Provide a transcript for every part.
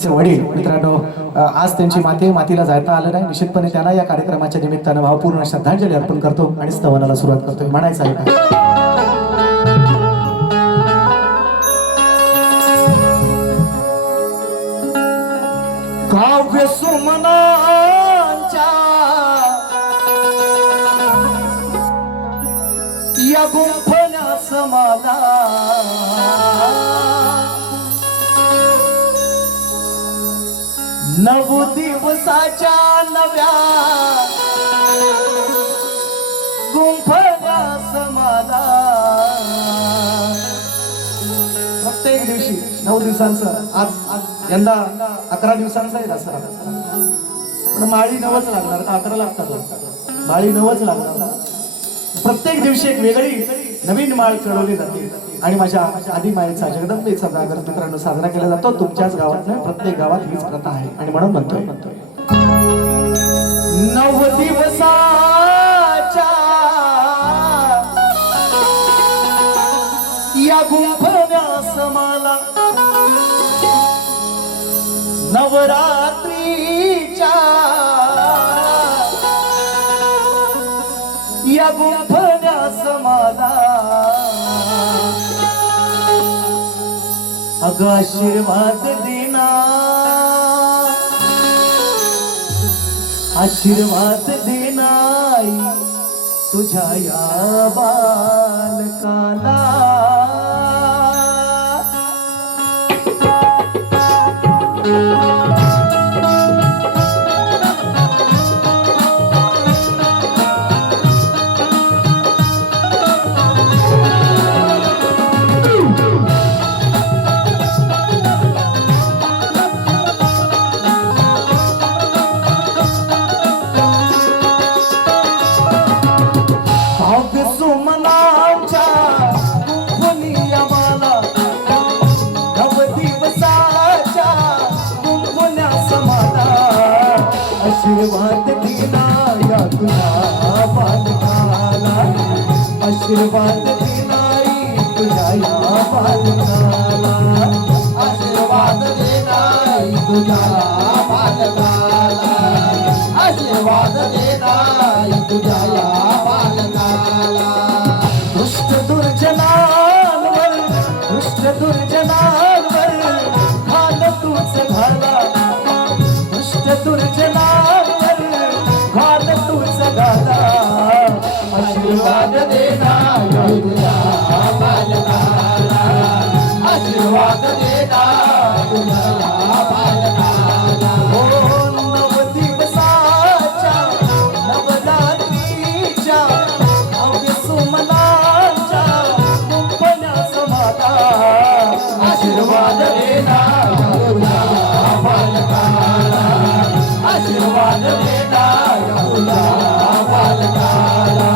वडील मित्रांनो, आज त्यांची मातीला जायता आलं नाही. निश्चितपणे त्यांना या कार्यक्रमाच्या निमित्तानं भावपूर्ण श्रद्धांजली अर्पण करतो आणि स्तवनाला सुरुवात करतोय. म्हणायचं आहे काव्य सुमनांच्या या गुंफण्यास मला नव दिवसाच्या नव्या गुंफण्यास मला प्रत्येक दिवशी 9 दिवसांचं आज यंदा 11 दिवसांचं आहे दसरा. पण माळी 9च लागणार का 11 लागतात? माळी 9च लागणार. प्रत्येक दिवशी एक वेगळी नवीन माळ चढवली जाते आणि माझ्या आदी मायेचा जगदंबेचा जागर मित्रांनो साजरा केला जातो. तुमच्याच गावात नाही, प्रत्येक गावात हीच प्रथा आहे आणि म्हणून म्हणतोय 9 दिवसाच्या या गुंफण्यास मला नवरात्रीच्या या गुंफण्यास मला अग आशीर्वाद देना, आशीर्वाद देना तुझ्या या बालकाला. आशीर्वाद देना या तुझ्या बालकाला, आशीर्वाद देना तुझ्या या बालकाला, आशीर्वाद देना तुझ्या बालकाला, आशीर्वाद देना तुझ्या या बालकाला. दुष्ट दुर्जनांवर, दुष्ट दुर्जनांवर घाल तूच घाला, दुष्ट दुर्जनांवर घाल तूच घाला. आशीर्वाद देना तुझ्या बालकाला, आशीर्वाद देना तुझ्या बालकाला. हो 9 दिवसाच्या नवरात्रीच्या काव्य सुमनांच्या गुंफण्यास मला आशीर्वाद देना तुझ्या बालकाला, आशीर्वाद देना तुझ्या बालकाला.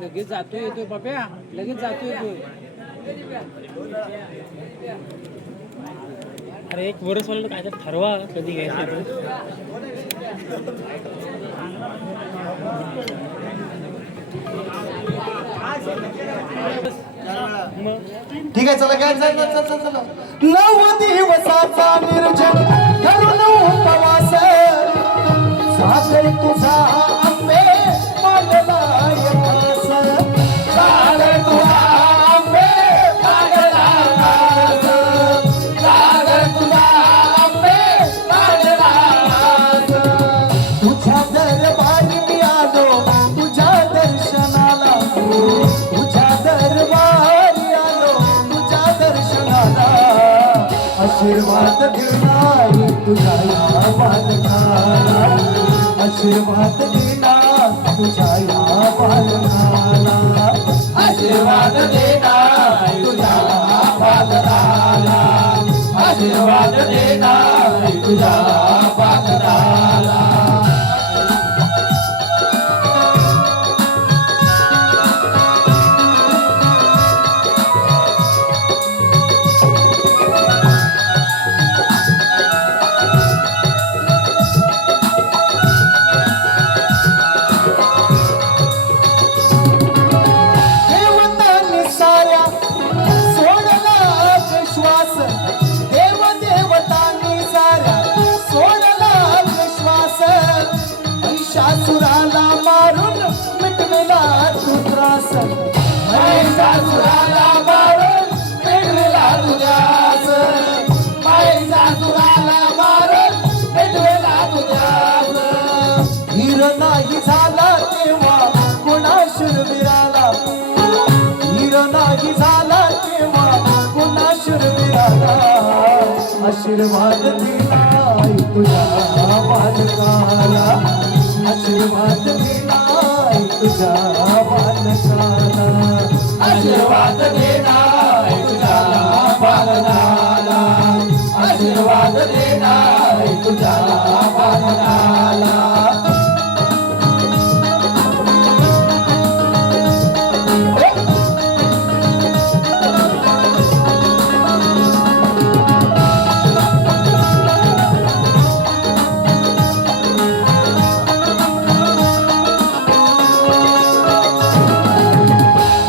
लगेच जातोय येतोय बाप्या, लगेच जातोय येतोय. अरे एक वर्ष मला काय तर ठरवा कधी घ्यायचं. ठीक आहे, चला काय चला 9 दिवसाचा निर्जन करून उपवास सागर तुझा आंबे मांडला यकास, सागर तुझा आंबे मांडला यकास, सागर तुझा आंबे मांडला यकास. तुझ्या दरबारी मी आलो तुझ्या दर्शनाला, तुझ्या दरबारी आशीर्वाद देणार तुझ्या या बालकाला, आशीर्वाद देणार तुझ्या या बालकाला, आशीर्वाद देणार तुझ्या बालकाला, आशीर्वाद देणार तुझ्या बालकाला. देवतांनी साऱ्या सोडला विश्वास, देव देवतांनी साऱ्या सोडला विश्वास, महिषासुराला मारून मिटविला तू त्रास, महिषासुराला मारून मिटविला तू त्रास, महिषासुराला मारून मिटविला तू त्रास. हीर नाही झाला तेव्हा कोणा शूरवीराला, हीर नाही झाला तेव्हा कोणा शूरवीराला, आशीर्वाद दिलाय तुझ्या बालकाला, आशीर्वाद दिलाय तुझ्या बालकाला, आशीर्वाद देणार तुझ्या बालकाला, आशीर्वाद देणार तुझ्या बालकाला.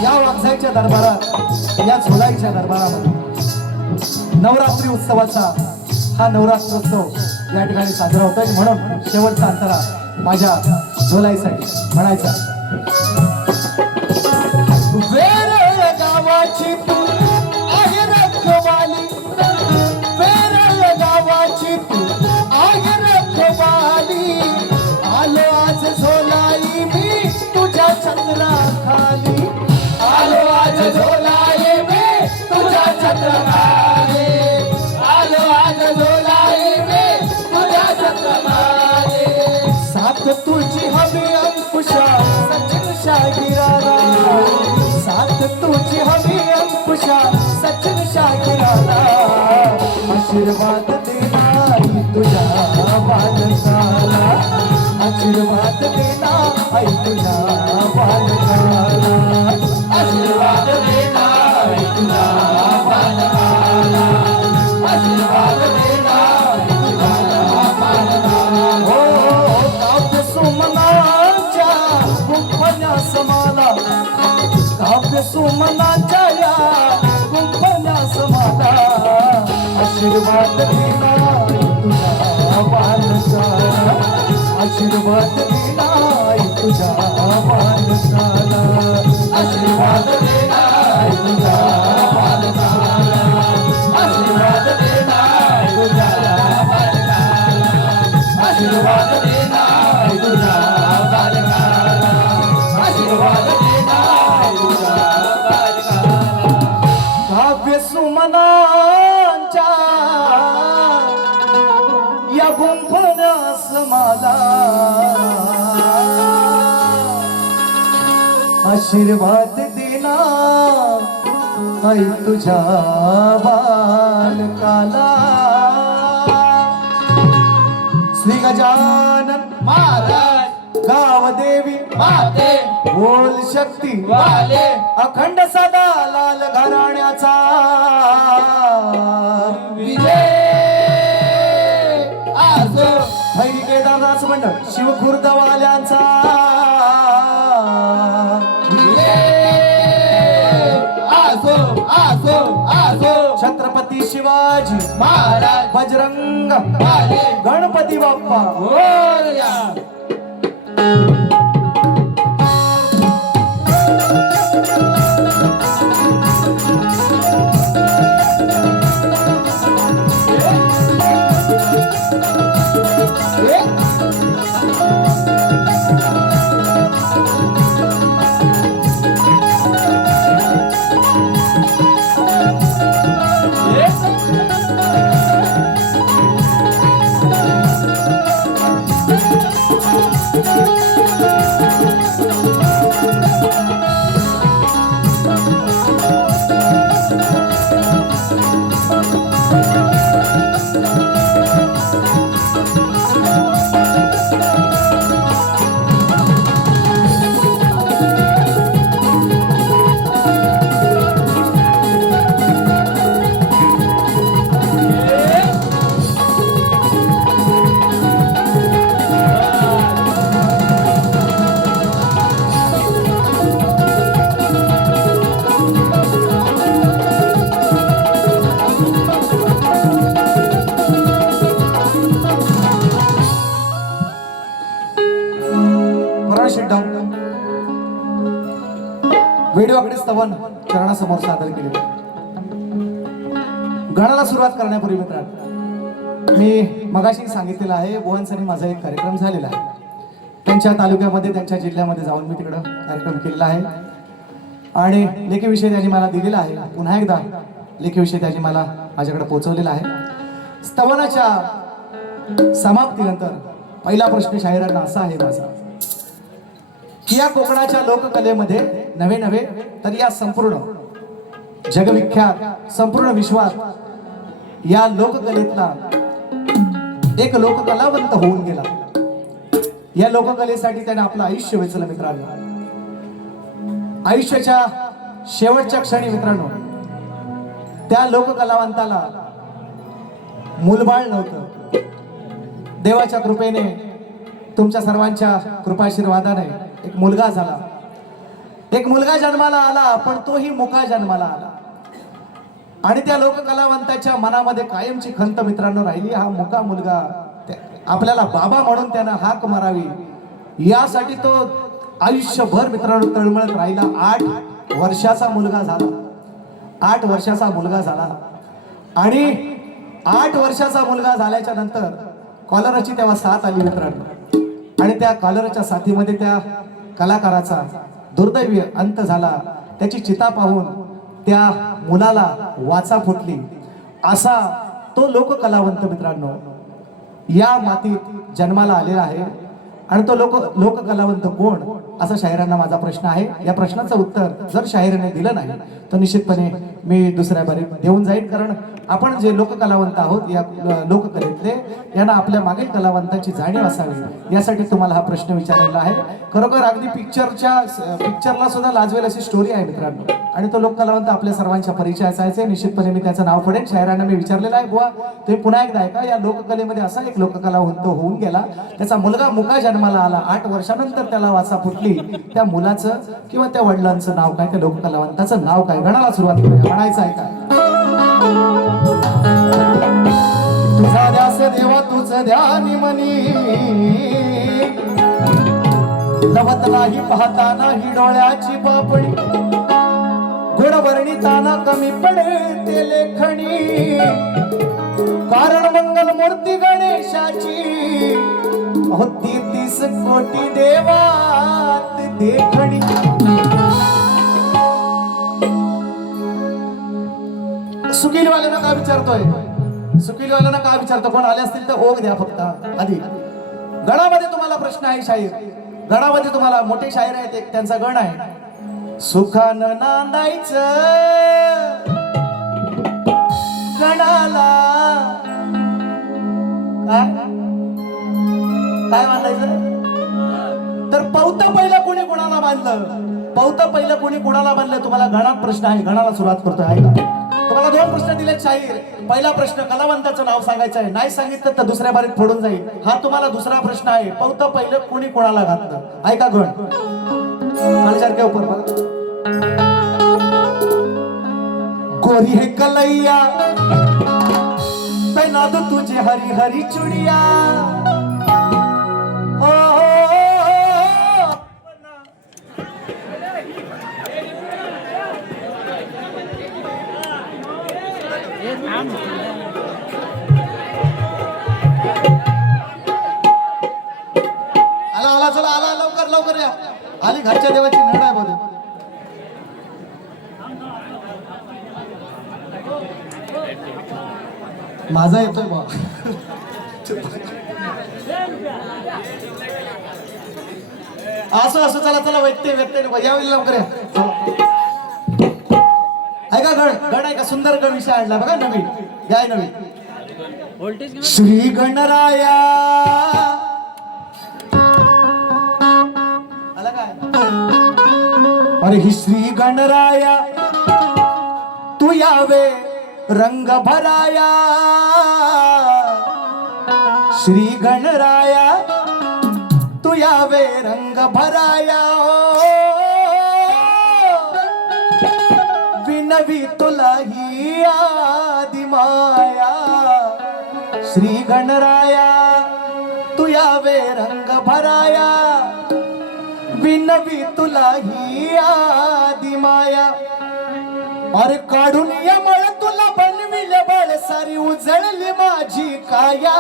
या वागजाईच्या दरबारात, या झोलाईच्या दरबारामध्ये नवरात्री उत्सवाचा हा नवरात्रोत्सव या ठिकाणी साजरा होतोय. म्हणून शेवटचा अंतरा माझ्या झोलाईसाठी म्हणायचा. वेरळ गावाची तू आहे रखवाली, वेरळ गावाची तू आहे रखवाली, आलो आज झोलाई मी तुझ्या चंद्राखाली, आलो आज झोलाई मी तुझ्या छत्रखाली, आलो आज झोलाई मी तुझ्या छत्रखाली. साथ तुझी हवी अंकुशा सचिन शागिराला, साथ तुझी हवी अंकुशा सचिन शागिराला, आशीर्वाद देणारी तुझ्या बालकाला, आशीर्वाद देणारी तुझ्या बालकाला, आशीर्वाद देणार तुझ्या बालकाला, आशीर्वाद देणार तुझ्या बालकाला. हो काव्य सुमनाच्या गुंफण्यास मला, काव्य सुमनाच्या या गुंफण्यास मला, आशीर्वाद देणारी तुझ्या बालकाला, आशीर्वाद देणारी तुझ्या बालकाला, आशीर्वाद देणार तुझ्या बालकाला, आशीर्वाद देणार तुझ्या बालकाला, आशीर्वाद देणार तुझ्या बालकाला, आशीर्वाद देणार तुझ्या बालकाला. काव्य सुमनांच्या या गुंफण्यास मला, आशीर्वाद देणार आई तुझ्या बालकाला. श्री गजानन महाराज गावदेवी माते बोल शक्ती वाले अखंड सदा लाल घराण्याचा विजय आजो भैरी केदारनाथ मंडळ शिवखुर्दवाल्यांचा आजो आजो आजो छत्रपती शिवाजी महाराज बजरंग वाले गणपती बाप्पा मोरया. स्तवन चरणासमोर सादर केले. गणाला सुरुवात करण्यापूर्वी मित्रांनो, मी मगाशी सांगितलेलं आहे बुवांसाठी माझा एक कार्यक्रम झालेला आहे. त्यांच्या तालुक्यामध्ये त्यांच्या जिल्ह्यामध्ये जाऊन मी तिकडं कार्यक्रम केलेला आहे आणि लेखीविषय त्यांनी मला दिलेला आहे. पुन्हा एकदा लेखीविषय त्यांनी मला माझ्याकडे पोहोचवलेला आहे. स्तवनाच्या समाप्तीनंतर पहिला प्रश्न शाहिरांना असा आहे माझा की या कोकणाच्या लोककलेमध्ये नवे नवे तर या संपूर्ण जगविख्यात संपूर्ण विश्वात या लोककलेतला एक लोककलावंत होऊन गेला. या लोककलेसाठी त्याने आपलं आयुष्य वेचलं मित्रांनो. आयुष्याच्या शेवटच्या क्षणी मित्रांनो त्या लोककलावंताला मूलबाळ नव्हतं. देवाच्या कृपेने तुमच्या सर्वांच्या कृपाशीर्वादाने एक मुलगा झाला. एक मुलगा जन्माला आला, पण तोही मुका जन्माला आला. आणि त्या लोककलावंताच्या मनामध्ये कायमची खंत मित्रांनो राहिली, हा मुका मुलगा आपल्याला बाबा म्हणून त्यानं हाक मारावी यासाठी तो आयुष्यभर मित्रांनो तळमळत राहिला. 8 वर्षाचा मुलगा झाला. 8 वर्षाचा मुलगा झाला आणि 8 वर्षाचा मुलगा झाल्याच्या नंतर कॉलराची तेव्हा साथ आली मित्रांनो. आणि त्या कॉलराच्या साथीमध्ये त्या कलाकाराचा दुर्दैवी अंत झाला. त्याची चिता पाहून त्या मुलाला वाचा फुटली. असा तो लोककलावंत मित्रांनो या मातीत जन्माला आलेला आहे. आणि तो लोककलावंत कोण असा शाहिरांना माझा प्रश्न आहे. या प्रश्नाचं उत्तर जर शाहिराने दिलं नाही तर निश्चितपणे मी दुसऱ्या बारीत देऊन जाईल. कारण आपण जे लोककलावंत आहोत या लोककलेतले यांना आपल्या मागील कलावंताची जाणीव असावी यासाठी तुम्हाला हा प्रश्न विचारलेला आहे. खरोखर अगदी पिक्चरला सुद्धा लाजवेल अशी स्टोरी आहे मित्रांनो. आणि तो लोककलावंत आपल्या सर्वांच्या परिचयाचा आहे. निश्चितपणे मी त्याचं नाव पडेल. शाहिरांना मी विचारलेलं आहे, बुवा तुम्ही पुन्हा एकदा ऐका. या लोककलेमध्ये असा एक लोककलावंत होऊन गेला, त्याचा मुलगा मुका जन्माला आला. 8 वर्षानंतर त्याला वाचा फुटली. त्या मुलाचं किंवा त्या वडिलांचं नाव काय, त्या लोककलावंताचं नाव काय? गणाला सुरुवात करूया. म्हणायचं आहे का? तुझा ध्यास देवा तुझं ध्यानी मनी, लवत नाही पाहता नाही डोळ्याची पापणी, गुण वर्णिताना कमी पडे ते लेखणी, कारण मंगल मूर्ती गणेशाची होती 30 कोटी देवात देखणी. सुकीलवाल्यांना काय विचारतोय? सुकीलवाल्यांना काय विचारतो? कोण आले असतील तर ओघ द्या फक्त आधी. गणामध्ये तुम्हाला प्रश्न आहे. शाहीर गणामध्ये तुम्हाला मोठे शाहीर आहेत, एक त्यांचा गण आहे. सुखानं नांदायचं गणाला काय मांडायचं? तर पौतं पहिलं कोणी कोणाला बांधलं? पौतं पहिलं कोणी कोणाला बांधलं? तुम्हाला गणात प्रश्न आहे. गणाला सुरुवात करतोय. ऐका, तुम्हाला 2 प्रश्न दिलेत शाहीर. पहिला प्रश्न कलावंताचं नाव सांगायचं आहे. नाही सांगितलं तर दुसऱ्या बारीत फोडून जाईल. हा तुम्हाला दुसरा प्रश्न आहे. पौतं पहिलं कोणी कोणाला घातलं? ऐका गण काळीसारख्या उपर बघा. गोरी है कलैया पहना दो तुझे हरी हरी चुड़िया, आला चला आला लवकर लवकर या. आली घरच्या देवाची नड आहे बोल. माझा येतोय बा. असं असं चला चला व्यक्ती यावेळी लवकर या. ऐका गण ऐका, सुंदर गण विषय आणला बघा नवीन. या नवीन. श्री गणराया आला काय? अरे ही श्री गणराया तू यावे रंग भराया. श्री गणराया तू यावे रंग भराया. विनवी तुला ही आदि माया. श्री गणराया तू यावे रंग भराया. विनवी तुला ही आदि माया अरे काढून यमळ तुला बनविले बळ सारी उजळली माझी काया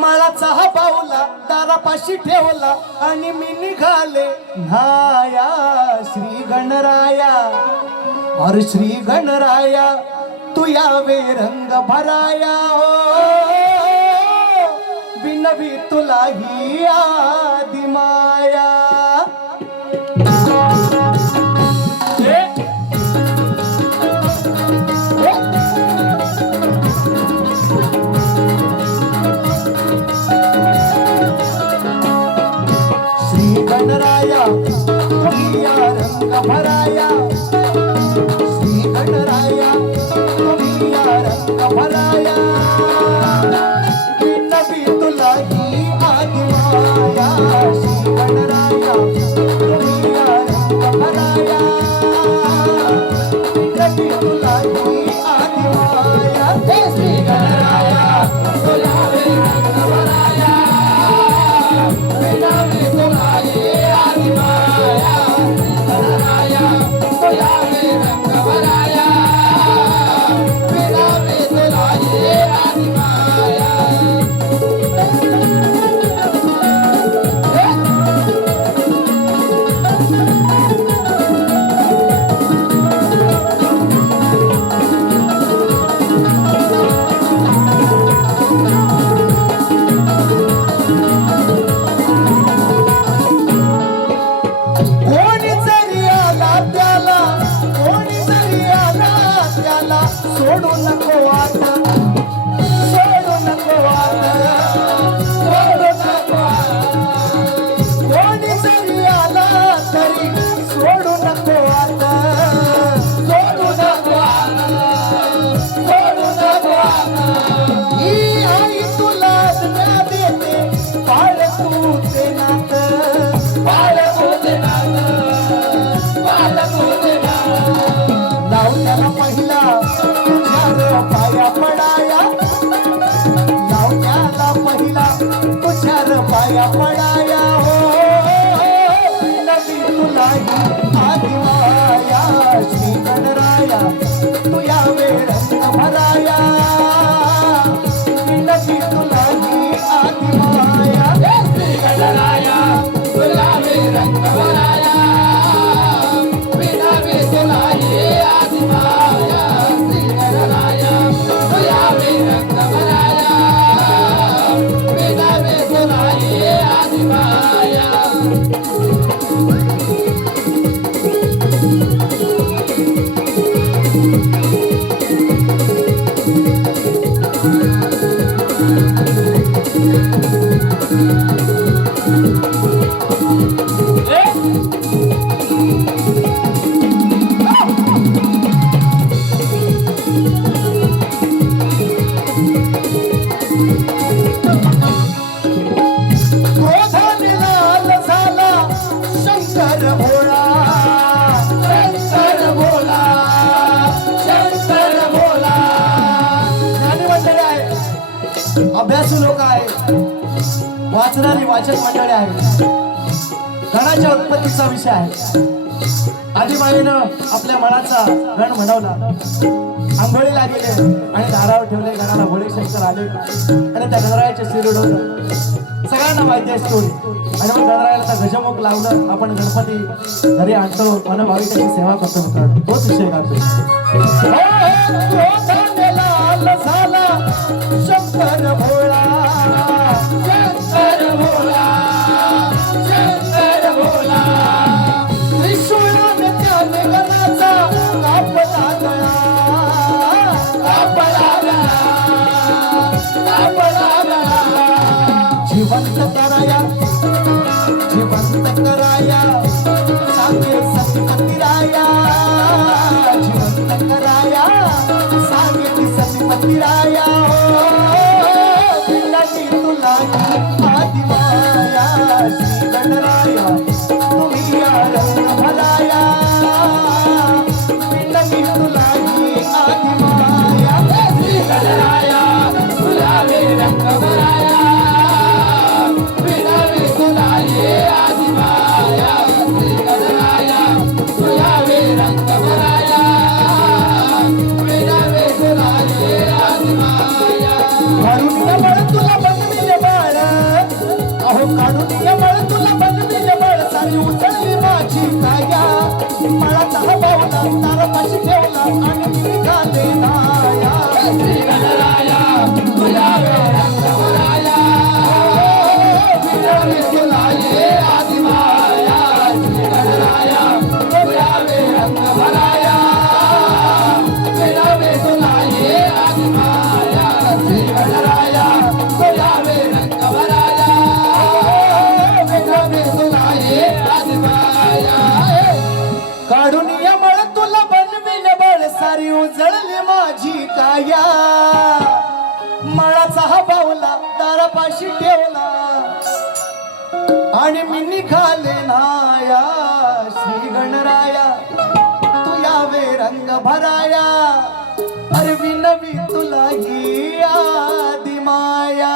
मळाचा हा बाऊला दारापाशी ठेवला आणि मी निघाले न्हाया श्री गणराया अरे श्री गणराया तू यावे रंग भराया विनवी तुला ही आदि माया गणराया तुम्ही या रंग भराया श्री गणराया तुम्ही या रंग भराया विनवी तुला ही आदि माया श्री गणराया तुम्ही या रंग भराया विनवी तुला ही आदि माया श्री गणराया तुला रंग भराया विनवी तुला सोडू नको आता सोडू नको आता सोडू नको कोणी जरी आला तरी सोडू नको आता सोडू नको सोडू नको ही आई तुला ज्ञा देते बाळ तू ते नात बाळ तू ते नात बाळ तू ते नात लावण्याला पहिला पाया पडाया लावण्याला पहिला तुझ्यार पाया पडाया हो विनवी तुला ही आदि माया श्री गणराया तू यावे रंग भराया विनवी तुला ही आदि माया श्री गणराया तू यावे रंग भराया विनवी तुला ही आदि माया अभ्यासू लोक आहेत वाचणारी वाचक मंडळी आहेत गणाच्या उत्पत्तीचा विषय आहे आदिमाईनं आपल्या मनाचा गण म्हणवला आंघोळीला गेले आणि दारावर ठेवले गणाला भोळे शंकर आले आणि त्या गणरायाच्या शिर उडवलं सगळ्यांना माहिती आहे स्टोरी आणि मग गणरायाला त्या गजमुख लावलं आपण गणपती घरी आणतो मन भाविकांची सेवा करतो मित्रांनो तोच विषय काढतो झाला शंकर भोळा शंकर भोळा शंकर भोळा त्रिशूळाने त्याने गणाचा कापला गळा कापला गळा कापला गळा जिवंत कराया जिवंत कराया सांगे सतीपती राया जिवंत कराया सांगे सतीपती राया विनवी तुला आदि माया श्री गणराया तुम्ही या रंग भराया विनवी तुला आदि माया श्री गणराया तुला रंग भराया विनवी तुला आदि माया आणि निघाले नाया श्री गणराया तुझ्या रंगवराया विरावे तुलाये आदि माया श्री गणराया तुझ्या रंगवराया विरावे तुलाये आदि माया श्री गणराया तुझ्या रंगवराया विरावे तुलाये आदि माया काढून यमळ तुला बनविल बळ सारी उजळली माझी काया मळाचा हा बावला दारापाशी ठेवला आणि मी निघाले नाया श्री गणराया तू यावे रंग भराया अरवी नवी तुला ही आदि माया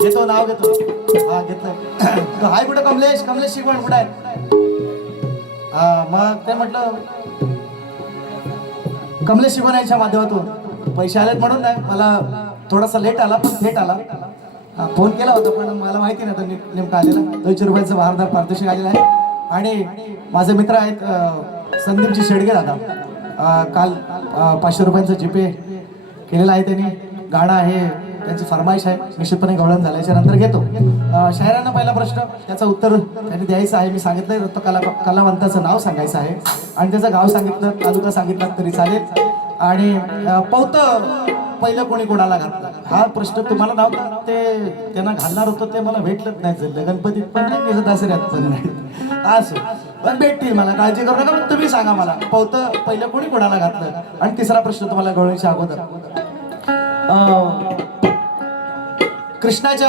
घेतो नाव घेतो हा घेतलं हाय कुठं कमलेश कमलेश शिकवण कुठं आहे हा मग ते म्हटलं कमलेश शिकवण यांच्या माध्यमातून पैसे आलेत म्हणून नाही मला थोडासा लेट आला पण थेट आला हा फोन केला होता पण मला माहिती नाही नेमका आलेला 200 रुपयाचा भारदार पारितोषिक आलेला आहे आणि माझे मित्र आहेत संदीपजी शेडगे दादा काल 500 रुपयांचा जीपे केलेला आहे त्यांनी गाणं आहे त्यांची फरमाईश आहे निश्चितपणे गवळण झाल्याच्या नंतर घेतो शायरांना पहिला प्रश्न त्याचं उत्तर त्यांनी द्यायचं आहे मी सांगितलंय तो कलावंताचं नाव सांगायचं आहे आणि त्याचं गाव सांगितलं तालुका सांगितला तरी चालेल आणि पौत पहिलं कोणी कोणाला घातलं हा प्रश्न तुम्हाला नव्हता ते त्यांना घालणार होतं ते मला भेटलंच नाही झालं गणपतीत पण नाही दसऱ्यात नाही असं पण भेटतील मला काळजी करू नका पण तुम्ही सांगा मला पौत पहिलं कोणी कोणाला घातलं आणि तिसरा प्रश्न तुम्हाला गवळणीच्या अगोदर कृष्णाच्या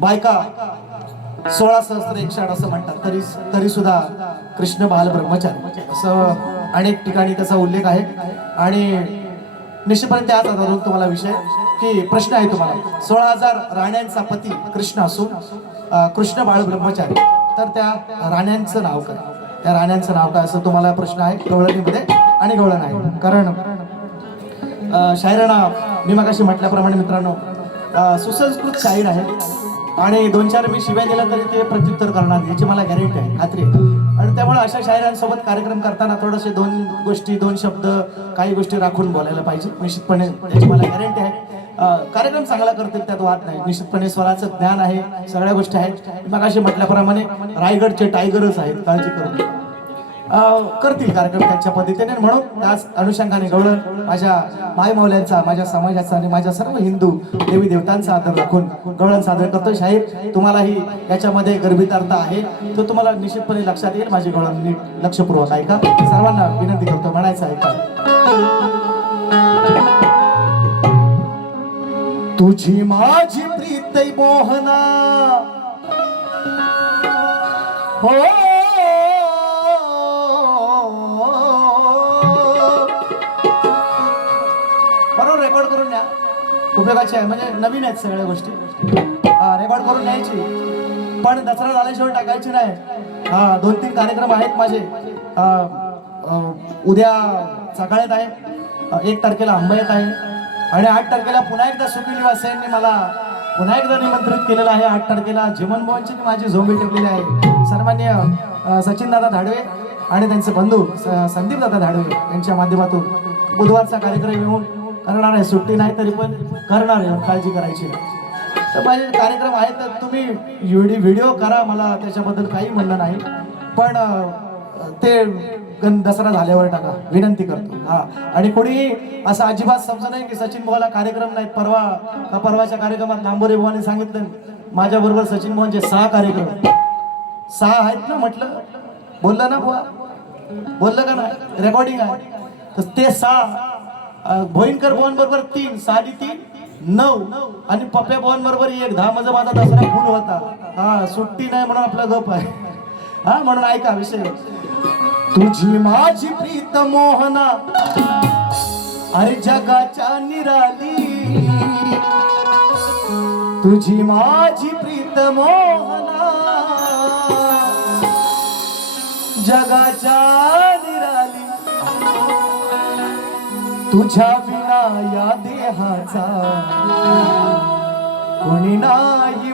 बायका 16 सहस्त्र 108 असं म्हणतात तरी सुद्धा कृष्ण बाल ब्रह्मचारी असं अनेक ठिकाणी त्याचा उल्लेख आहे आणि निश्चितपणे त्याच आधारून तुम्हाला विषय की प्रश्न आहे तुम्हाला 16,000 राण्यांचा पती कृष्ण असून कृष्ण बाळ ब्रह्मचारी तर त्या राण्यांचं नाव काय त्या राण्यांचं नाव काय असं तुम्हाला प्रश्न आहे गवळणीमध्ये आणि गवळण आहे कारण शायरांना मी मगाशी म्हटल्याप्रमाणे मित्रांनो सुसंस्कृत शाहीर आहे आणि 2-4 मी शिव्या दिला तरी ते प्रत्युत्तर करणार याची मला गॅरंटी आहे खात्री आहे आणि त्यामुळे अशा शायरांसोबत कार्यक्रम करताना थोडेसे 2 गोष्टी 2 शब्द काही गोष्टी राखून बोलायला पाहिजे निश्चितपणे याची मला गॅरंटी आहे कार्यक्रम चांगला करतील त्यात वाद नाही निश्चितपणे स्वराचं ज्ञान आहे सगळ्या गोष्टी आहेत मगाशी म्हटल्याप्रमाणे रायगडचे टायगरच आहेत काळजी करून करतील कार्यक्रम त्यांच्या पद्धतीने म्हणून त्याच अनुषंगाने गवळण माझ्या मायमौल्यांचा माझ्या समाजाचा आणि माझ्या सर्व हिंदू देवी देवतांचा आदर राखून गवळण सादर करतो शाहीर तुम्हालाही याच्यामध्ये गर्भितार्थ आहे तो तुम्हाला निश्चितपणे लक्षात येईल माझी गवळण नीट लक्षपूर्वक ऐका सर्वांना विनंती करतो म्हणायचं ऐका तुझी माझी प्रीत मोहना हो बरोबर रेकॉर्ड करून द्या उपयोगाचे आहे म्हणजे नवीन आहेत सगळ्या गोष्टी रेकॉर्ड करून न्यायची, पण दसरा झाल्याशिवाय टाकायची नाही. हा 2-3 कार्यक्रम आहेत माझे. उद्या सकाळीत आहे, 1 तारखेला अंबयात आहे आणि 8 तारखेला पुन्हा एकदा सुखी निवासियांनी मला पुन्हा एकदा निमंत्रित केलेलं आहे. 8 तारखेला जीवन भवनची माझी झोंबी ठेवलेली आहे. सन्मान्य सचिनदादा धाडवे आणि त्यांचे बंधू संदीपदादा धाडवे यांच्या माध्यमातून बुधवारचा कार्यक्रम येऊन करणार आहे. सुट्टी नाही तरी पण करणार आहे, काळजी करायची नाही. तर माझे कार्यक्रम आहेत तर तुम्ही व्हिडिओ करा, मला त्याच्याबद्दल काही म्हणणं नाही, पण ते दसरा झाल्यावर टाका विनंती करतो. हा आणि कोणी असं अजिबात समजा नाही की सचिन भाऊला कार्यक्रम नाहीत. परवाच्या कार्यक्रमात लांबोरे भावाने सांगितलं माझ्या बरोबर सचिन भाऊंचे 6 कार्यक्रम 6 आहेत ना. म्हटलं बोललं ना बुवा, बोललं का नाही, रेकॉर्डिंग आहे. तर ते 6 भोईनकर भवन बरोबर 3, 3 9 आणि पप्प्या भवन बरोबर 1, 10 म्हणजे माझा दसरा फुल होता. हा सुट्टी नाही म्हणून आपला गप आहे. हा म्हणून ऐका विषय. तुझी माझी प्रीत मोहना अरे जगाच्या निराली, तुझी माझी प्रीत मोहना जगाच्या निराली, तुझ्या विना या देहाचा कोणी नाही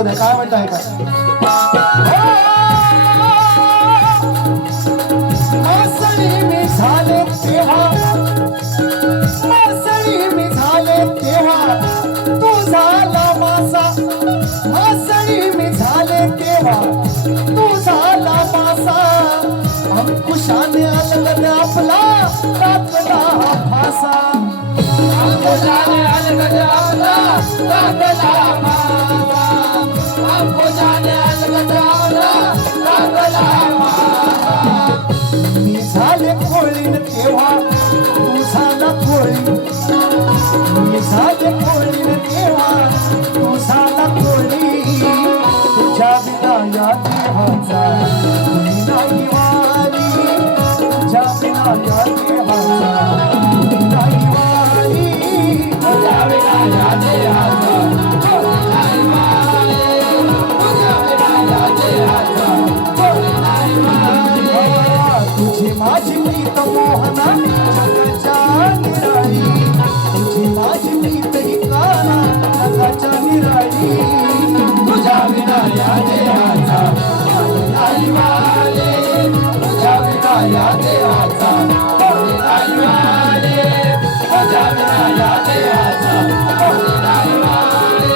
असू द्या. काय म्हणताय का मासळी मी झाले तेव्हा, मासळी मी झाले तेव्हा तू झाला मासा, मासळी मी झाले तेव्हा तू झाला मासा, अंकुशाने अलगद आपला टाकला फासा, अंकुशाने अलगद आपला टाकला मासा, अंकुशाने अलगद आपला टाकला मासा. मी झाले कोळीन तेव्हा तू झाला कोळी, मी झाले कोळीन तेव्हा तू झाला कोळी, तुझ्या बिना या देहाचा कोणी नाही वाली, तुझ्या बिना या देहाचा कोणी नाही वाली, तुझ्या बिना या देहाचा कोणी नाही वाली, तुझ्या बिना या देहाचा कोणी नाही वाली. तुझी माझी प्रीत मोहना जगाच्या निराळी, तुझी माझी प्रीत ही काना जगाच्या निराळी, तुझ्या विना या देहाचा कोणी नाही वाले, तुझ्या विना या देहाचा कोणी नाही वाले, तुझ्या विना या देहाचा कोणी नाही वाले,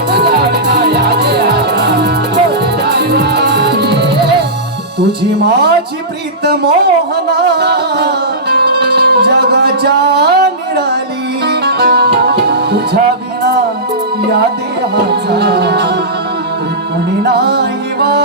तुझ्या विना या देहाचा कोणी नाही वाले. तुझी माझी प्रीत मोहना जगाच्या निराली, तुझ्या विना या देहाचा कोणी नाही वाली.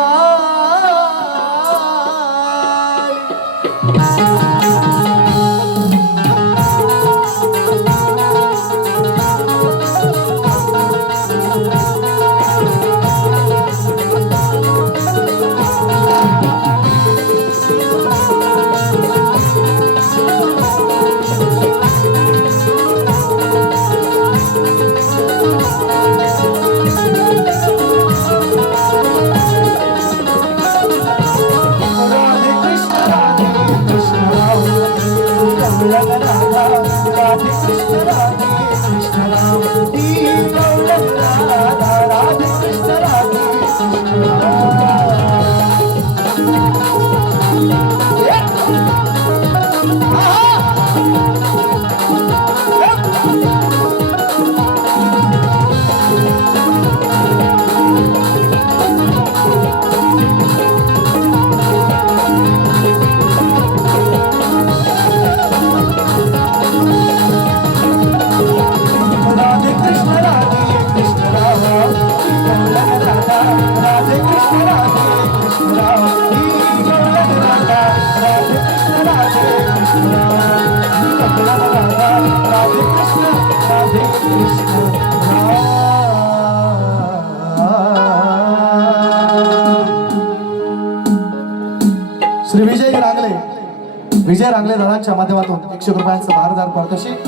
श्री विजय रांगले दादांच्या माध्यमातून 100 रुपयांचं भारदार पारितोषिक.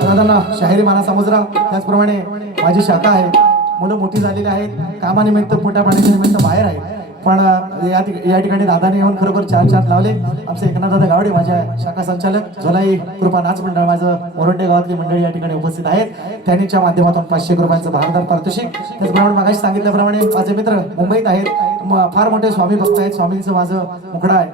दादांना शाहिरी माना समजरा. त्याचप्रमाणे माझी शाखा आहे, मुलं मोठी झालेली आहेत, कामानिमित्त पोटा पाण्याच्या निमित्त बाहेर आहेत, पण या ठिकाणी दादाने येऊन खरोखर 4 लावले. आमचे एकनाथ दादा गावडे माझ्या शाखा संचालक, झोलाई कृपा नाच मंडळ, माझं मोरंडे गावातली मंडळी या ठिकाणी उपस्थित आहेत. त्यांच्या माध्यमातून 500 रुपयांचं भारदार पारितोषिक. त्याचप्रमाणे मागाशी सांगितल्याप्रमाणे माझे मित्र मुंबईत आहेत, फार मोठे स्वामी भक्त आहेत. स्वामींचं माझं मुखडा आहे,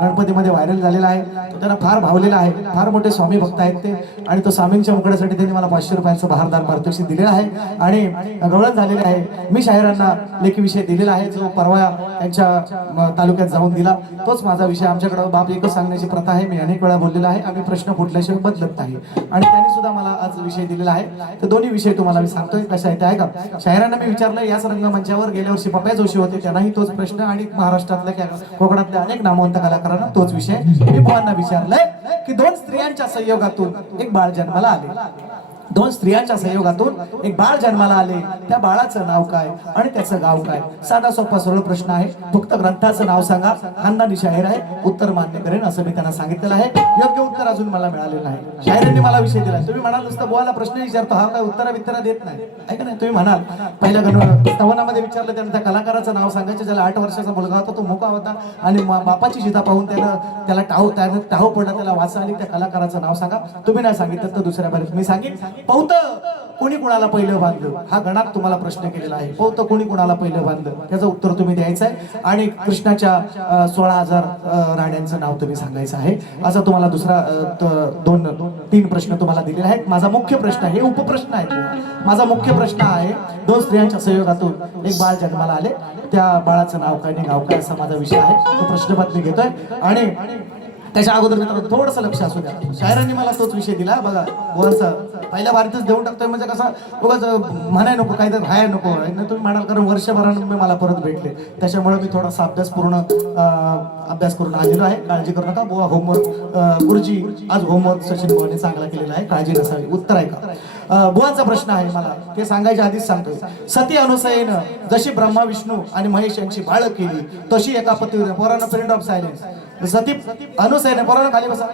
गणपतीमध्ये व्हायरल झालेला आहे, त्यांना फार भावलेला आहे. फार मोठे स्वामी भक्त आहेत ते, आणि तो स्वामींच्या मुखड्यासाठी त्यांनी मला 500 रुपयांचं भारदार पारितोषिक दिलेलं आहे आणि गवळण झालेले आहे. मी शाहिरांना लेखी विषय दिलेला आहे, जो परवा त्यांच्या तालुक्यात जाऊन दिला, तोच माझा विषय. आमच्याकडे बाप एकच सांगण्याची प्रथा आहे, मी अनेक वेळा बोललेला आहे, आम्ही प्रश्न फुटल्याशिवाय बदलत नाही, आणि त्यांनी सुद्धा मला आज विषय दिलेला आहे. तर दोन्ही विषय तुम्हाला मी सांगतोय कशा आहे ते आहे का. शाहिरांना मी विचारलं, याच रंगमंचावर गेल्या वर्षी पप्या जोशी होते, त्यांनाही तोच प्रश्न, आणि महाराष्ट्रातल्या कोकणातल्या अनेक नामवंत कलाकारांना तोच विषय. मी बुवांना विचारलंय की 2 स्त्रियांच्या संयोगातून एक बाळ जन्माला आले, 2 स्त्रियांच्या संयोगातून एक बाळ जन्माला आले, त्या बाळाचं नाव काय आणि त्याचं गाव काय. साधा सोपा सरळ प्रश्न आहे, फक्त ग्रंथाचं नाव सांगा. खानदानी शाहीर आहे, उत्तर मान्य करेन असं मी त्यांना सांगितलेलं आहे. योग्य उत्तर अजून मला मिळालेलं नाही. शाहिरांनी मला विषय दिला. तुम्ही म्हणाल नुसतं बुवाला प्रश्न विचारतो, हा काय उत्तरा देत नाही, ऐका नाही. तुम्ही म्हणाल पहिल्या स्तवनामध्ये विचारलं, त्यानं त्या कलाकाराचं नाव सांगायचं ज्याला 8 वर्षाचा मुलगा होता, तो मोका होता, आणि बापाची जिता पाहून त्याला टाहो पडला, त्याला वाचा आली. त्या कलाकाराचं नाव सांगा. तुम्ही नाही सांगितलं तर दुसऱ्या बारीत मी सांगेन. पौत कोणी कुणाला पहिलं बांधलं, हा गणात तुम्हाला प्रश्न केलेला आहे. पौत कोणी कुणाला पहिलं बांधलं, त्याचं उत्तर तुम्ही द्यायचं आहे. आणि कृष्णाच्या 16,000 राण्यांचं नाव तुम्ही सांगायचं आहे. असा तुम्हाला दुसरा 2-3 प्रश्न तुम्हाला दिलेले आहेत. माझा मुख्य प्रश्न, हे उपप्रश्न आहेत. माझा मुख्य प्रश्न आहे, 2 स्त्रियांच्या संयोगातून एक बाळ जन्माला आले, त्या बाळाचं नाव काय नाही गाव काय असा माझा विषय आहे. तो प्रश्नपत्र मी घेतोय. आणि त्याच्या अगोदर मित्रांनो थोडंसं लक्ष असू द्या. शायरांनी मला तोच विषय दिला बघा. बोलचा पहिल्या वारीतच देऊन टाकतोय म्हणजे कसा उगाच म्हणाय नको, काही तर राहाय नको. तुम्ही म्हणाल कारण वर्षभरानं मला परत भेटले, त्याच्यामुळे मी थोडासा अभ्यास करून आलेलो आहे. काळजी करू नका बुवा. होमवर्क गुरुजी आज होमवर्क सचिन बुवाने चांगला केलेला आहे, काळजी नसावी. उत्तर आहे का बुवाचा प्रश्न आहे मला ते सांगायच्या आधीच सांगतोय. सती अनुसयेनं जशी ब्रह्मा विष्णू आणि महेश यांची बाळ केली, तशी एका पतीवर पोरांना पिरियड ऑफ सायलेन्स. सती अनुसयेनं पोरांना खाली बसा.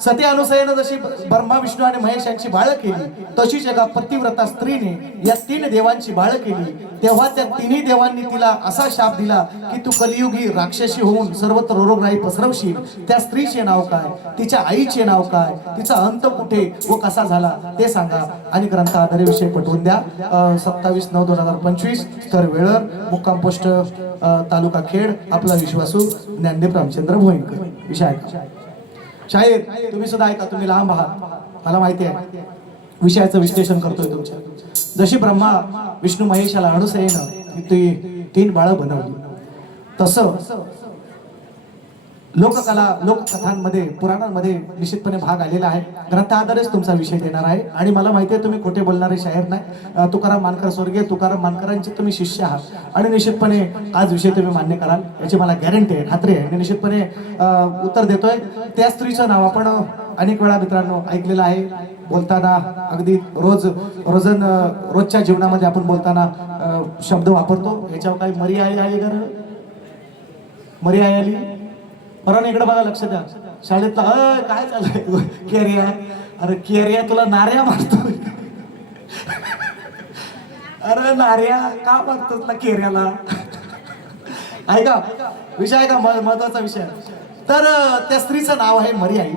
सती अनुसयेनं जशी ब्रह्मा विष्णू आणि महेश यांची बाळ केली, तशीच एका पतिव्रता स्त्रीने या 3 देवांची बाळ केली. तेव्हा त्या 3 देवांनी तिला असा शाप दिला की तू कलियुगी राक्षसी होऊन सर्वत्र रोगराई पसरवशील. त्या स्त्रीचे नाव काय, तिच्या आईचे नाव काय, तिचा अंत कुठे व कसा झाला ते सांगा आणि ग्रंथ आधारे पटवून द्या. 27/9/2025 स्थळ वेळर, मुक्काम पोस्ट तालुका खेड. आपला विश्वासू ज्ञानदेव रामचंद्र भोईनकर. विषय आहे शाहीर, तुम्ही सुद्धा ऐका, तुम्ही लांब आहात मला माहिती आहे. विषयाचं विश्लेषण करतोय तुमच्या. जशी ब्रह्मा विष्णू महेशाला अनुसयेनं ती 3 बाळं बनवली, तसं लोककथांमध्ये पुराणांमध्ये निश्चितपणे भाग आलेला आहे. ग्रंथाधारेच तुमचा विषय देणार आहे. आणि मला माहिती आहे तुम्ही खोटे बोलणारे शाहीर नाही. तुकाराम मानकर, स्वर्गीय तुकाराम मानकरांचे तुम्ही शिष्य आहात आणि निश्चितपने आज विषय तुम्ही मान्य कराल याची मला गॅरंटी आहे, खात्री आहे. आणि निश्चितपणे उत्तर देतोय. त्या स्त्रीचं नाव आपण अनेक वेळा मित्रांनो ऐकलेलं आहे. बोलताना अगदी रोजच्या जीवनामध्ये आपण बोलताना शब्द वापरतो. याच्यावर काही मर्याई आली का? मर्याई आली परत इकडे बघा, लक्ष द्या. शाळेतला काय चाललंय केरिया, अरे केरिया तुला नार्या मारतोय. अरे नार्या का मारतोस ना केरियाला? ऐका विषय आहे का महत्वाचा विषय. तर त्या स्त्रीचं नाव आहे मर्याई.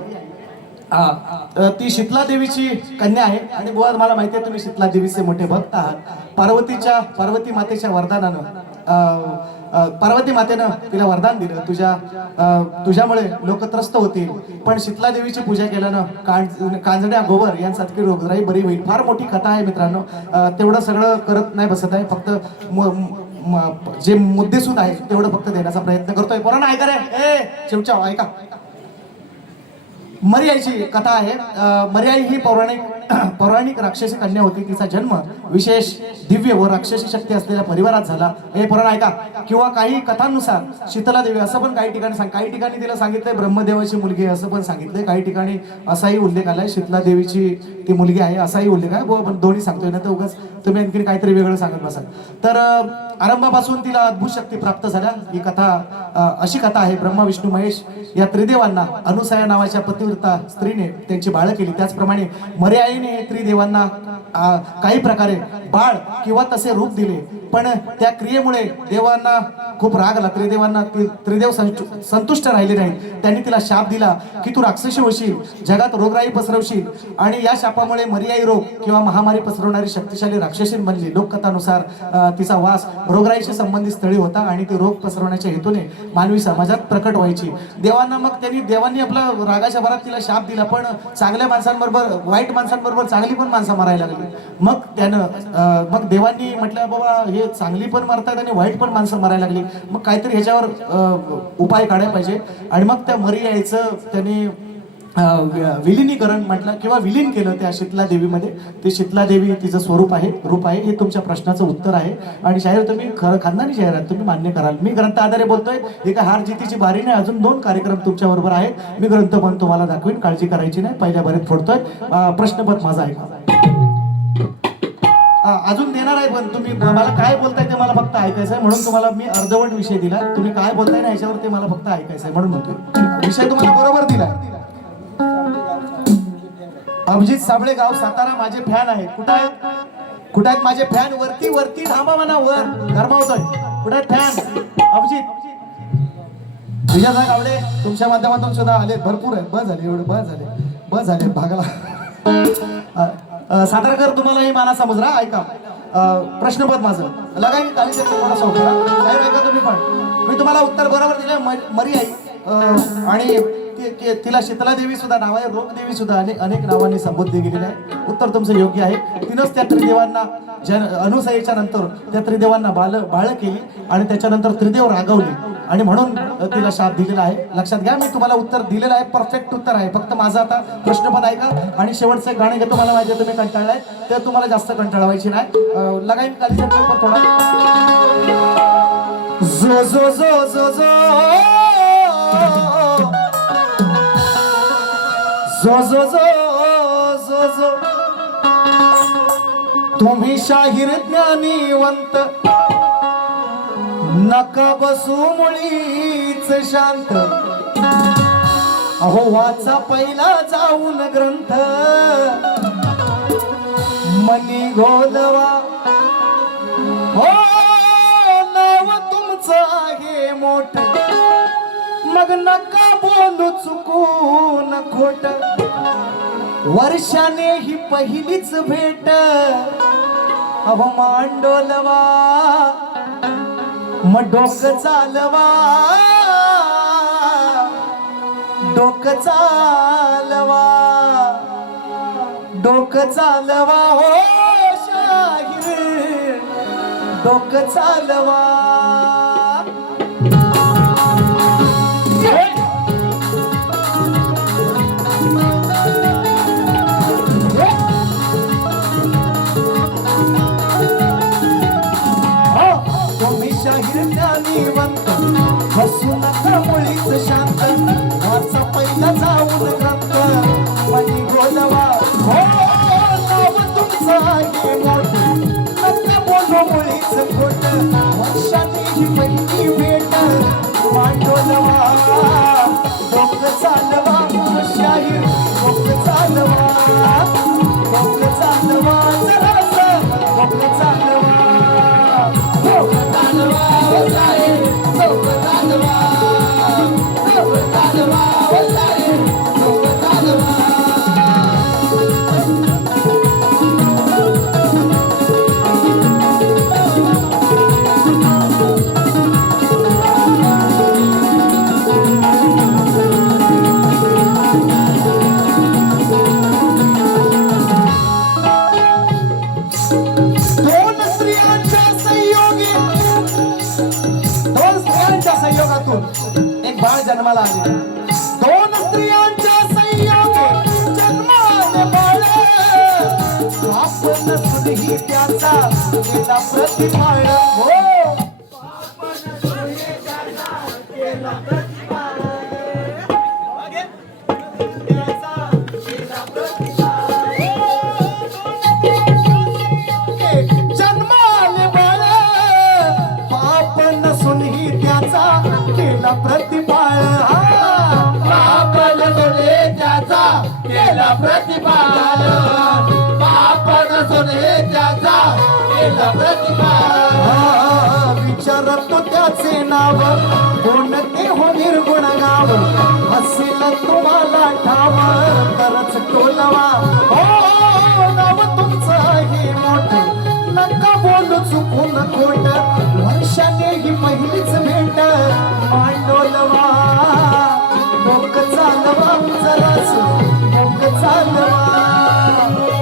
ती शीतला देवीची कन्या आहे. आणि बुवा मला माहिती आहे तुम्ही शीतला देवीचे मोठे भक्त आहात. पार्वती मातेच्या वरदानानं पार्वती मातेनं तिला वरदान दिलं, तुझ्यामुळे लोक त्रस्त होतील. पण शीतला देवीची पूजा केल्यानं कांजण्या गोबर यांसारखी रोगराई बरी होईल. फार मोठी कथा आहे मित्रांनो. तेवढं सगळं करत नाही बसत आहे, फक्त जे मुद्देसूद आहे तेवढं फक्त देण्याचा प्रयत्न करतोय. पोरांना ऐका रे, चिवचाव ऐका. मर्याईची कथा आहे. मर्याई ही पौराणिक राक्षसी कन्या होती. तिचा जन्म विशेष दिव्य व राक्षसी शक्ती असलेल्या परिवारात झाला. हे पुराण ऐका. किंवा काही कथांनुसार शीतला देवी असं पण काही ठिकाणी काही ठिकाणी तिला सांगितलंय ब्रह्मदेवाची मुलगी असं पण सांगितलंय. काही ठिकाणी असाही उल्लेख आलाय शीतला देवीची ती मुलगी आहे असाही उल्लेख आहे. पण दोन्ही सांगतोय ना तर उगाच तुम्ही आणखी काहीतरी वेगळं सांगत बसाल. तर आरंभापासून तिला अद्भुत शक्ती प्राप्त झाल्या. ही कथा अशी कथा आहे. ब्रह्मा विष्णू महेश या त्रिदेवांना अनुसया नावाच्या पतिव्रता स्त्रीने त्यांची बाळ केली. त्याचप्रमाणे मर्याईने त्रिदेवांना काही प्रकारे बाळ किंवा तसे रूप दिले. पण त्या क्रियेमुळे देवांना खूप राग आला. त्रिदेव संतुष्ट राहिले नाहीत. त्यांनी तिला शाप दिला की तू राक्षसी होशील, जगात रोगराई पसरवशील. आणि या शापामुळे मर्याई रोग किंवा महामारी पसरवणारी शक्तिशाली राक्षसी बनली. लोककथानुसार तिचा वास रोगराईशी संबंधित स्थळी होता आणि ती रोग पसरवण्याच्या हेतूने मानवी समाजात प्रकट व्हायची. देवांनी आपल्या रागाच्या भरात तिला शाप दिला. पण चांगल्या माणसांबरोबर वाईट माणसांबरोबर चांगली पण माणसं मारायला लागली. मग देवांनी म्हटलं बाबा हे चांगली पण मारतात आणि वाईट पण माणसं मारायला लागली. मग काहीतरी ह्याच्यावर उपाय काढायला पाहिजे. आणि मग त्या मर्याईचं त्याने विलिनीकरण म्हटलं किंवा विलीन केलं त्या शीतला देवीमध्ये. ती शीतला देवी तिचं स्वरूप आहे, रूप आहे. हे तुमच्या प्रश्नाचं उत्तर आहे. आणि शाहीर तुम्ही खरं खानदानी शाहीर आहात, तुम्ही मान्य कराल. मी ग्रंथ आधारे बोलतोय. एका हार जितीची बारी नाही, अजून 2 कार्यक्रम तुमच्या बरोबर आहेत. मी ग्रंथ पण तुम्हाला दाखवीन, काळजी करायची नाही. पहिल्या बारीत फोडतोय. प्रश्नपद माझा ऐका. अजून देणार आहे पण तुम्ही मला काय बोलताय ते मला फक्त ऐकायचं आहे. म्हणून तुम्हाला मी अर्धवट विषय दिला. तुम्ही काय बोलताय ना याच्यावर ते मला फक्त ऐकायचं आहे म्हणून म्हणतोय. विषय तुम्हाला बरोबर दिला. अभिजित साबळे गाव सातारा माझे फॅन आहेत. कुठं आहेत माझे फॅन? वरती थांबा म्हणा, वर गरमावतोय. कुठे आहेत फॅन? अभिजित विजयदा गावडे तुमच्या माध्यमातून सुद्धा आले, भरपूर आहेत. बस झाले एवढे, बस झाले भागाला. सातारकर तुम्हाला हे मानाचा मुजरा ऐका. प्रश्नपद माझं लगाई ताली थोडा सोपा ऐका तुम्ही पण. मी तुम्हाला उत्तर बरोबर दिलं. मरी आई आणि तिला शीतला देवी सुद्धा नाव आहे, रोग देवी सुद्धा अनेक नावांनी संबोधली गेलेली आहे. उत्तर तुमचं योग्य आहे. तिनंच त्या त्रिदेवांना अनुसयेच्या नंतर त्या त्रिदेवांना बाळ केली आणि त्याच्यानंतर त्रिदेव रागवली आणि म्हणून तिला शाप दिलेला आहे. लक्षात घ्या, मी तुम्हाला उत्तर दिलेलं आहे, परफेक्ट उत्तर आहे. फक्त माझं आता प्रश्नपद ऐका आणि शेवटचं एक गाणं घेतो. मला माहिती आहे तुम्ही कंटाळलाय, तर तुम्हाला जास्त कंटाळवायची नाही. लगाईन कालीच्या पर थोडा जो जो जो जो जो जो जो जो जो जो तुम्ही शाहीर ज्ञानीवंत नका बसू मुळीच शांत. अहो वाचा पहिला जाऊन ग्रंथ मनी गोलवा. हो नाव तुमचं आहे मोठ, मग नका बोलू चुकून खोट. वर्षाने ही पहिलीच भेट अहो मांडोलवा. मग डोकं चालवा, डोकं चालवा, डोकं चालवा. हो शाहीर डोकं चालवा. बसू नका मुळीच शांत, वाचा पहिला जाऊन ग्रंथ मनी गोलवा. हो नाव तुमचं आहे मोठ, नका बोलू मुळीच खोट. वर्षाने ही पहिली भेट मांडोलवा. डोकं चालवा शाहीर डोकं चालवा, डोकं चालवा जरासं डोकं चालवा, डोकं चालवा शाहीर डोकं चालवा, डोकं चालवा शाहीर डोकं चालवा. एक बाळ जन्माला आले. दोन स्त्रियांच्या संयोगे जन्माले बाळ. आपण सुधी त्याचा केला प्रतिपाळ. हो जन्माले बाळ. आपण सुधी त्याचा केला प्रतिपाळ. आपण सुने त्याचा केला प्रतिपाल. आपण सुने त्याचा केला प्रतिपाल. विचारतो त्याचे नाव कोणते हो निर्गुण गाव. असेल तुम्हाला ठाव तरच टोलवा. हो नाव तुमचं आहे मोठ, नका बोलू चुकून खोट. वर्षाने ही पहिलीच भेट मांडोलवा. डोकं चालवा जरास डोकं चालवा,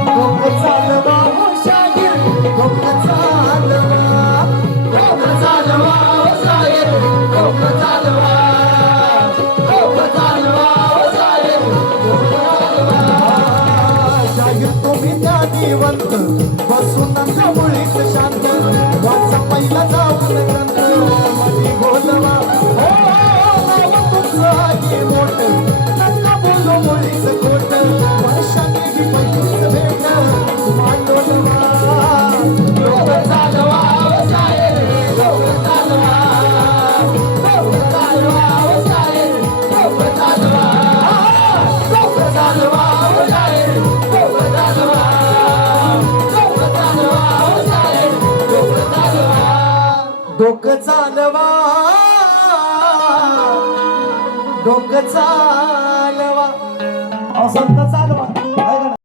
डोकं चालवा हो शाहीर डोकं चालवा, डोकं चालवा शाहीर डोकं चालवा, डोकं चालवा शाहीर डोकं चालवा. शाहीर तुम्ही ज्ञानीवंत बसू नका मुळीच शांत. वाचा पहिला जाऊन ग्रंथ मनी गोलवा. हो नाव तुमचं आहे मोठ, नका बोलू मुळीच खोट. वर्षाने ही पहिलीच भेट मांडोलवा. डोकं चालवा शाहीर डोकं चालवा, डोकं चालवा शाहीर डोकं चालवा, डोकं चालवा शाहीर डोकं चालवा, डोकं चालवा शाहीर डोकं चालवा. डोकं चालवा, डोकं चालवा. संत चालवा.